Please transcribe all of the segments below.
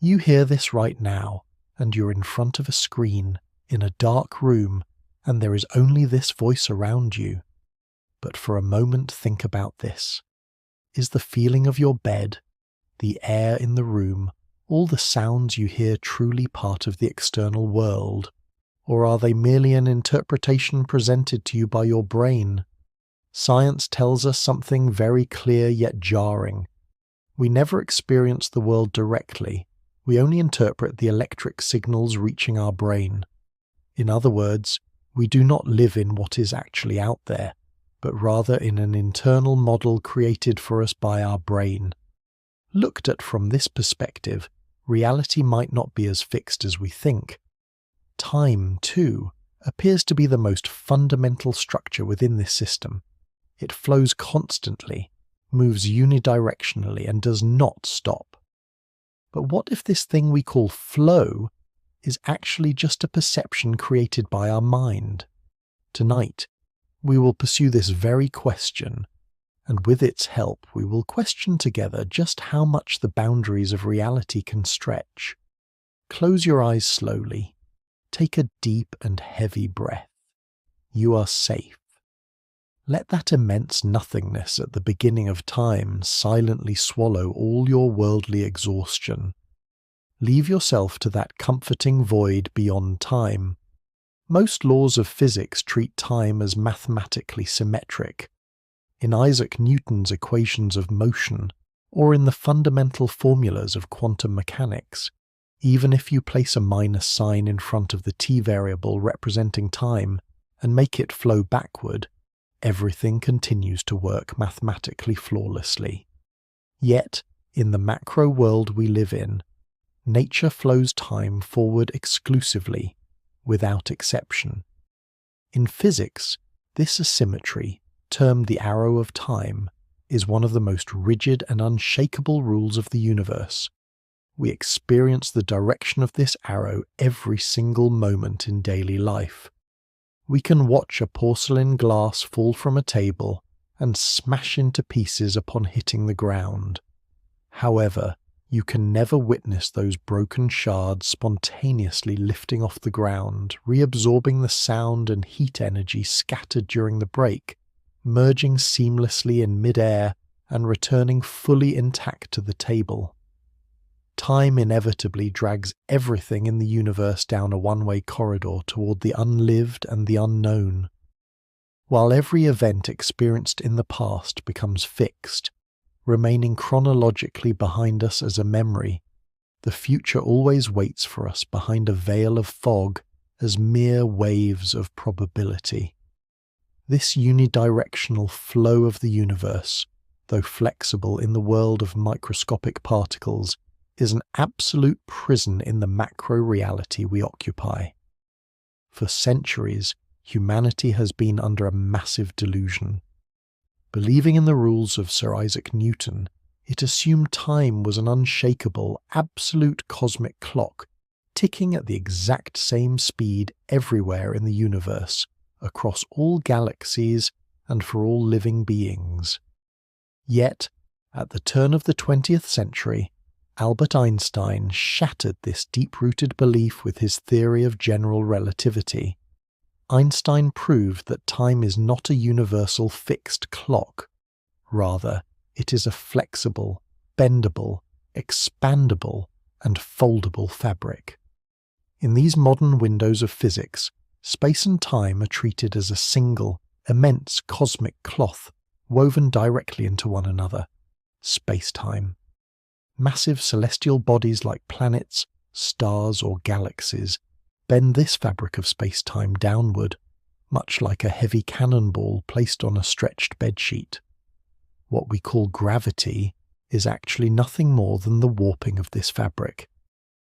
You hear this right now, and you're in front of a screen, in a dark room, and there is only this voice around you. But for a moment think about this. Is the feeling of your bed, the air in the room, all the sounds you hear truly part of the external world? Or are they merely an interpretation presented to you by your brain? Science tells us something very clear yet jarring. We never experience the world directly. We only interpret the electric signals reaching our brain. In other words, we do not live in what is actually out there, but rather in an internal model created for us by our brain. Looked at from this perspective, reality might not be as fixed as we think. Time, too, appears to be the most fundamental structure within this system. It flows constantly, moves unidirectionally, and does not stop. But what if this thing we call flow is actually just a perception created by our mind? Tonight, we will pursue this very question, and with its help we will question together just how much the boundaries of reality can stretch. Close your eyes slowly. Take a deep and heavy breath. You are safe. Let that immense nothingness at the beginning of time silently swallow all your worldly exhaustion. Leave yourself to that comforting void beyond time. Most laws of physics treat time as mathematically symmetric. In Isaac Newton's equations of motion, or in the fundamental formulas of quantum mechanics, even if you place a minus sign in front of the t variable representing time and make it flow backward, everything continues to work mathematically flawlessly. Yet, in the macro world we live in, nature flows time forward exclusively, without exception. In physics, this asymmetry, termed the arrow of time, is one of the most rigid and unshakable rules of the universe. We experience the direction of this arrow every single moment in daily life. We can watch a porcelain glass fall from a table and smash into pieces upon hitting the ground. However, you can never witness those broken shards spontaneously lifting off the ground, reabsorbing the sound and heat energy scattered during the break, merging seamlessly in mid-air and returning fully intact to the table. Time inevitably drags everything in the universe down a one-way corridor toward the unlived and the unknown. While every event experienced in the past becomes fixed, remaining chronologically behind us as a memory, the future always waits for us behind a veil of fog as mere waves of probability. This unidirectional flow of the universe, though flexible in the world of microscopic particles, is an absolute prison in the macro reality we occupy. For centuries, humanity has been under a massive delusion. Believing in the rules of Sir Isaac Newton, it assumed time was an unshakable, absolute cosmic clock, ticking at the exact same speed everywhere in the universe, across all galaxies and for all living beings. Yet, at the turn of the 20th century, Albert Einstein shattered this deep-rooted belief with his theory of general relativity. Einstein proved that time is not a universal fixed clock. Rather, it is a flexible, bendable, expandable, and foldable fabric. In these modern windows of physics, space and time are treated as a single, immense cosmic cloth woven directly into one another, space-time. Massive celestial bodies like planets, stars, or galaxies bend this fabric of space-time downward, much like a heavy cannonball placed on a stretched bedsheet. What we call gravity is actually nothing more than the warping of this fabric.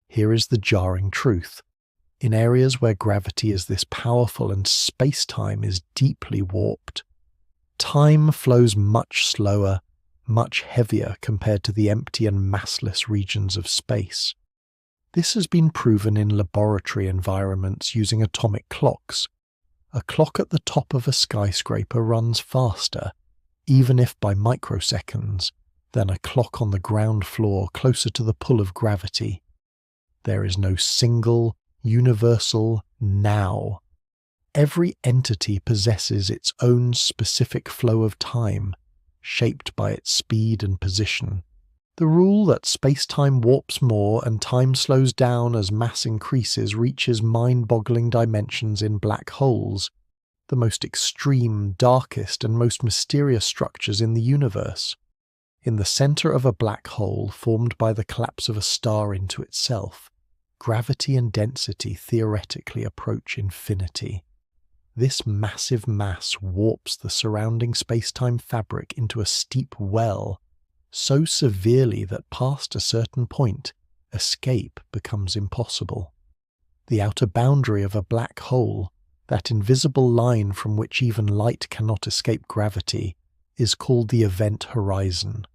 Here is the jarring truth. In areas where gravity is this powerful and space-time is deeply warped, time flows much slower, much heavier compared to the empty and massless regions of space. This has been proven in laboratory environments using atomic clocks. A clock at the top of a skyscraper runs faster, even if by microseconds, than a clock on the ground floor closer to the pull of gravity, There is no single, universal now. Every entity possesses its own specific flow of time, shaped by its speed and position. The rule that space-time warps more and time slows down as mass increases reaches mind-boggling dimensions in black holes, the most extreme, darkest, and most mysterious structures in the universe. In the center of a black hole formed by the collapse of a star into itself, gravity and density theoretically approach infinity. This massive mass warps the surrounding space-time fabric into a steep well, so severely that past a certain point, escape becomes impossible. The outer boundary of a black hole, that invisible line from which even light cannot escape gravity, is called the event horizon.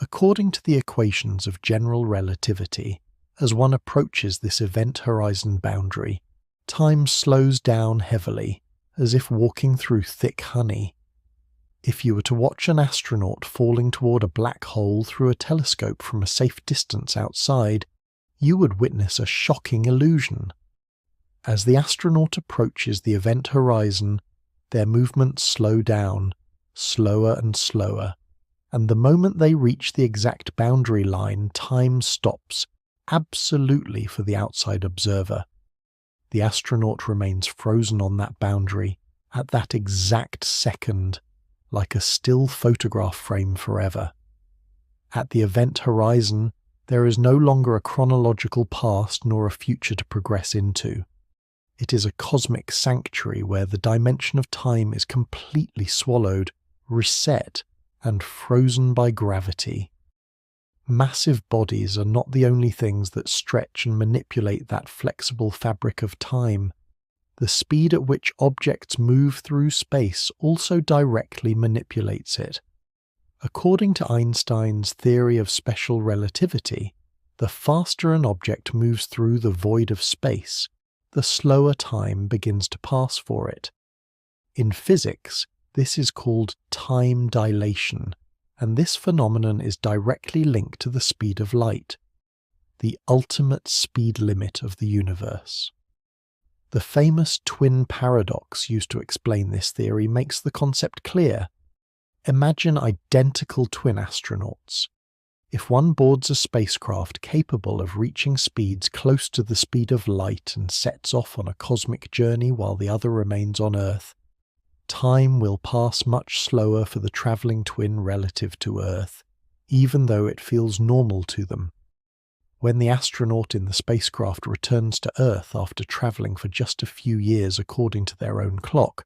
According to the equations of general relativity, as one approaches this event horizon boundary, time slows down heavily, as if walking through thick honey. If you were to watch an astronaut falling toward a black hole through a telescope from a safe distance outside, you would witness a shocking illusion. As the astronaut approaches the event horizon, their movements slow down, slower and slower, and the moment they reach the exact boundary line, time stops, absolutely for the outside observer. The astronaut remains frozen on that boundary, at that exact second, like a still photograph frame forever. At the event horizon, there is no longer a chronological past nor a future to progress into. It is a cosmic sanctuary where the dimension of time is completely swallowed, reset, and frozen by gravity. Massive bodies are not the only things that stretch and manipulate that flexible fabric of time. The speed at which objects move through space also directly manipulates it. According to Einstein's theory of special relativity, the faster an object moves through the void of space, the slower time begins to pass for it. In physics, this is called time dilation, and this phenomenon is directly linked to the speed of light, the ultimate speed limit of the universe. The famous twin paradox used to explain this theory makes the concept clear. Imagine identical twin astronauts. If one boards a spacecraft capable of reaching speeds close to the speed of light and sets off on a cosmic journey while the other remains on Earth, time will pass much slower for the travelling twin relative to Earth, even though it feels normal to them. When the astronaut in the spacecraft returns to Earth after travelling for just a few years according to their own clock,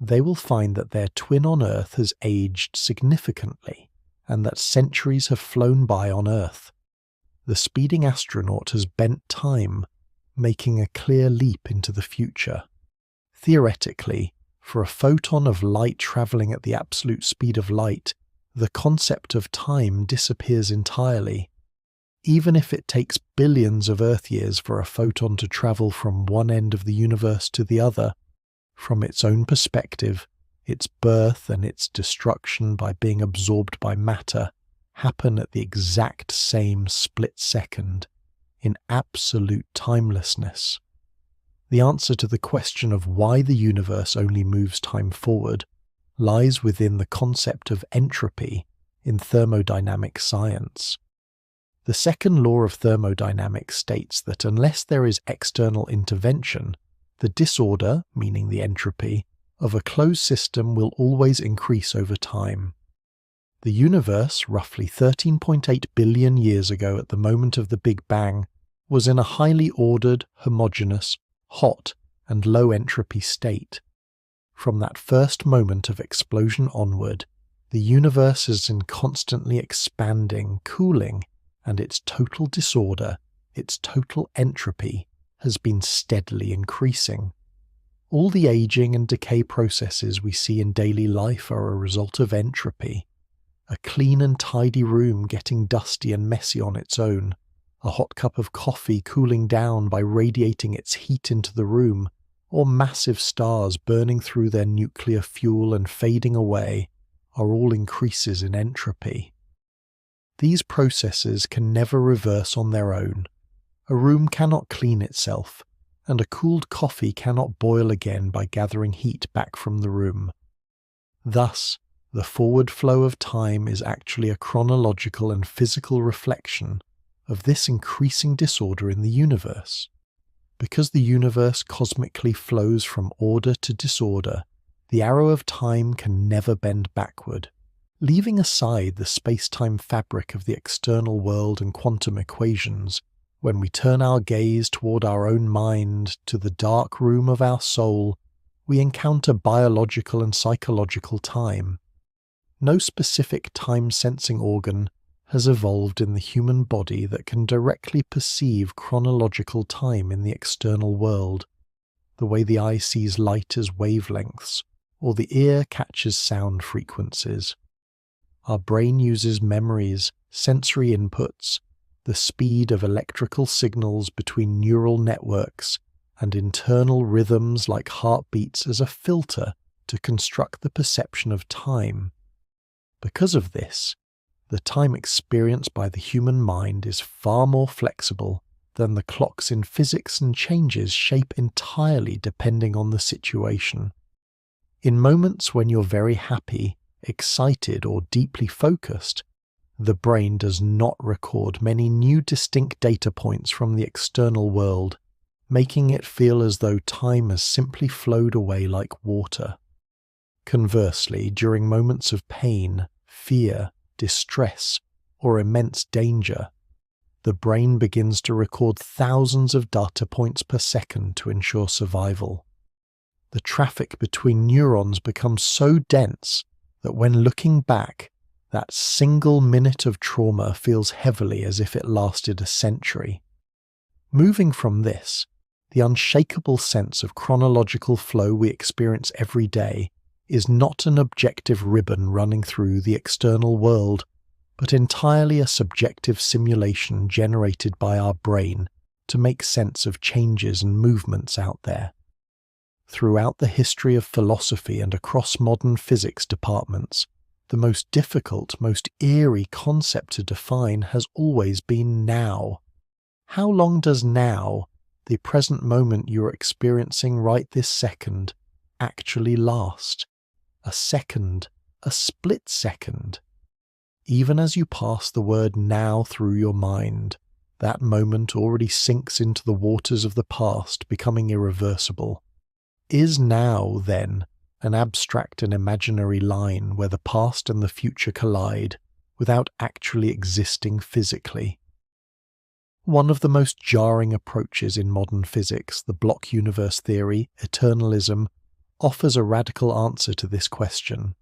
they will find that their twin on Earth has aged significantly, and that centuries have flown by on Earth. The speeding astronaut has bent time, making a clear leap into the future. Theoretically, for a photon of light travelling at the absolute speed of light, the concept of time disappears entirely. Even if it takes billions of Earth years for a photon to travel from one end of the universe to the other, from its own perspective, its birth and its destruction by being absorbed by matter happen at the exact same split second, in absolute timelessness. The answer to the question of why the universe only moves time forward lies within the concept of entropy in thermodynamic science. The second law of thermodynamics states that unless there is external intervention, the disorder, meaning the entropy, of a closed system will always increase over time. The universe, roughly 13.8 billion years ago at the moment of the Big Bang, was in a highly ordered, homogeneous, hot, and low entropy state. From that first moment of explosion onward, the universe is in constantly expanding, cooling, and its total disorder, its total entropy, has been steadily increasing. All the aging and decay processes we see in daily life are a result of entropy. A clean and tidy room getting dusty and messy on its own, a hot cup of coffee cooling down by radiating its heat into the room, or massive stars burning through their nuclear fuel and fading away, are all increases in entropy. These processes can never reverse on their own. A room cannot clean itself, and a cooled coffee cannot boil again by gathering heat back from the room. Thus, the forward flow of time is actually a chronological and physical reflection of this increasing disorder in the universe. Because the universe cosmically flows from order to disorder, the arrow of time can never bend backward. Leaving aside the space-time fabric of the external world and quantum equations, when we turn our gaze toward our own mind to the dark room of our soul, we encounter biological and psychological time. No specific time-sensing organ has evolved in the human body that can directly perceive chronological time in the external world, the way the eye sees light as wavelengths, or the ear catches sound frequencies. Our brain uses memories, sensory inputs, the speed of electrical signals between neural networks, and internal rhythms like heartbeats as a filter to construct the perception of time. Because of this, the time experienced by the human mind is far more flexible than the clocks in physics, and changes shape entirely depending on the situation. In moments when you're very happy, excited, or deeply focused, the brain does not record many new distinct data points from the external world, making it feel as though time has simply flowed away like water. Conversely, during moments of pain, fear, distress, or immense danger, the brain begins to record thousands of data points per second to ensure survival. The traffic between neurons becomes so dense that when looking back, that single minute of trauma feels heavily as if it lasted a century. Moving from this, the unshakable sense of chronological flow we experience every day is not an objective ribbon running through the external world, but entirely a subjective simulation generated by our brain to make sense of changes and movements out there. Throughout the history of philosophy and across modern physics departments, the most difficult, most eerie concept to define has always been now. How long does now, the present moment you're experiencing right this second, actually last? A second, a split second. Even as you pass the word now through your mind, that moment already sinks into the waters of the past, becoming irreversible. Is now, then, an abstract and imaginary line where the past and the future collide without actually existing physically? One of the most jarring approaches in modern physics, the block universe theory, eternalism, offers a radical answer to this question.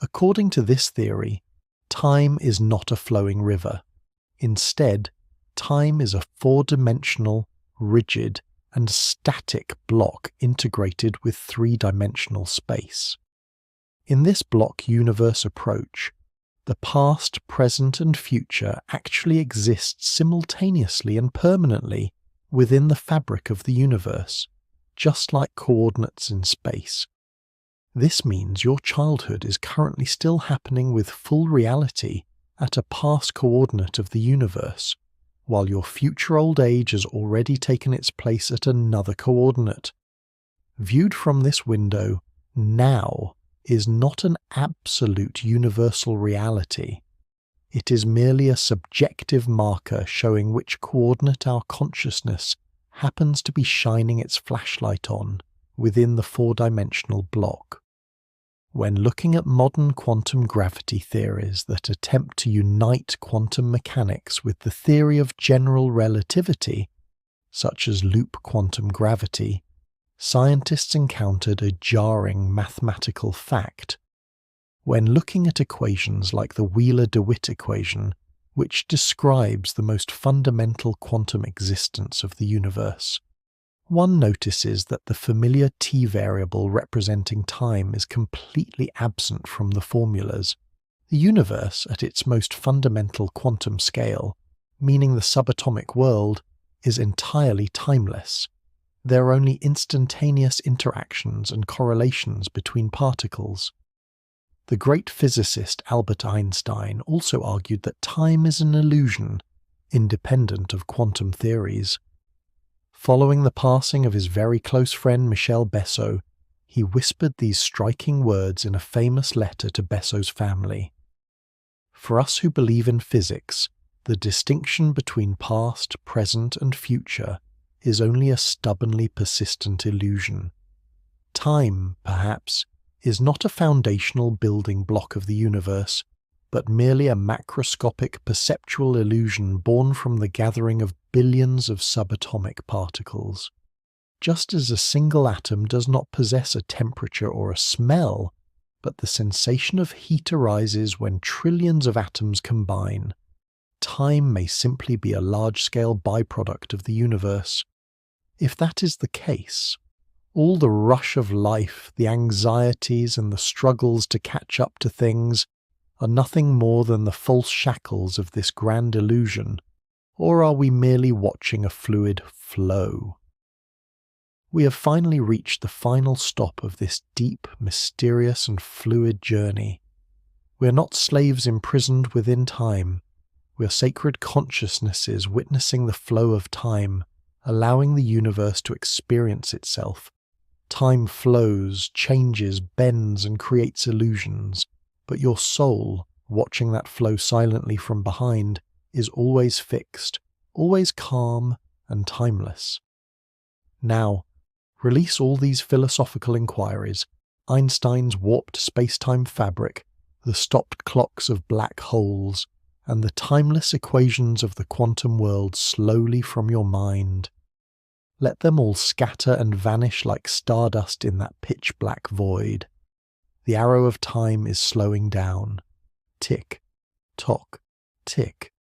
According to this theory, time is not a flowing river. Instead, time is a four-dimensional, rigid, and static block integrated with three-dimensional space. In this block universe approach, the past, present, and future actually exist simultaneously and permanently within the fabric of the universe, just like coordinates in space. This means your childhood is currently still happening with full reality at a past coordinate of the universe, while your future old age has already taken its place at another coordinate. Viewed from this window, now is not an absolute universal reality. It is merely a subjective marker showing which coordinate our consciousness happens to be shining its flashlight on within the four-dimensional block. When looking at modern quantum gravity theories that attempt to unite quantum mechanics with the theory of general relativity, such as loop quantum gravity, scientists encountered a jarring mathematical fact. When looking at equations like the Wheeler-DeWitt equation, which describes the most fundamental quantum existence of the universe, one notices that the familiar t variable representing time is completely absent from the formulas. The universe, at its most fundamental quantum scale, meaning the subatomic world, is entirely timeless. There are only instantaneous interactions and correlations between particles. The great physicist Albert Einstein also argued that time is an illusion, independent of quantum theories. Following the passing of his very close friend Michel Besso, he whispered these striking words in a famous letter to Besso's family. For us who believe in physics, the distinction between past, present, and future is only a stubbornly persistent illusion. Time, perhaps, is not a foundational building block of the universe, but merely a macroscopic perceptual illusion born from the gathering of billions of subatomic particles. Just as a single atom does not possess a temperature or a smell, but the sensation of heat arises when trillions of atoms combine, time may simply be a large-scale byproduct of the universe. If that is the case, all the rush of life, the anxieties and the struggles to catch up to things are nothing more than the false shackles of this grand illusion, or are we merely watching a fluid flow? We have finally reached the final stop of this deep, mysterious and fluid journey. We are not slaves imprisoned within time. We are sacred consciousnesses witnessing the flow of time, allowing the universe to experience itself. Time flows, changes, bends, and creates illusions, but your soul, watching that flow silently from behind, is always fixed, always calm and timeless. Now, release all these philosophical inquiries, Einstein's warped space-time fabric, the stopped clocks of black holes, and the timeless equations of the quantum world slowly from your mind. Let them all scatter and vanish like stardust in that pitch-black void. The arrow of time is slowing down. Tick, tock, tick,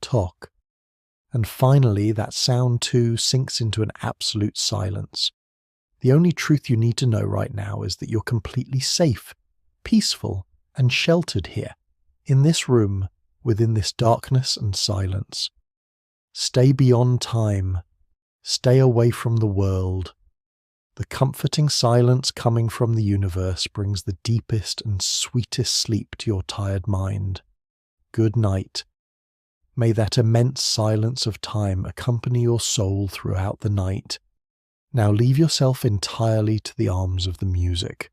tock. And finally, that sound too sinks into an absolute silence. The only truth you need to know right now is that you're completely safe, peaceful, and sheltered here, in this room, within this darkness and silence. Stay beyond time. Stay away from the world. The comforting silence coming from the universe brings the deepest and sweetest sleep to your tired mind. Good night. May that immense silence of time accompany your soul throughout the night. Now leave yourself entirely to the arms of the music.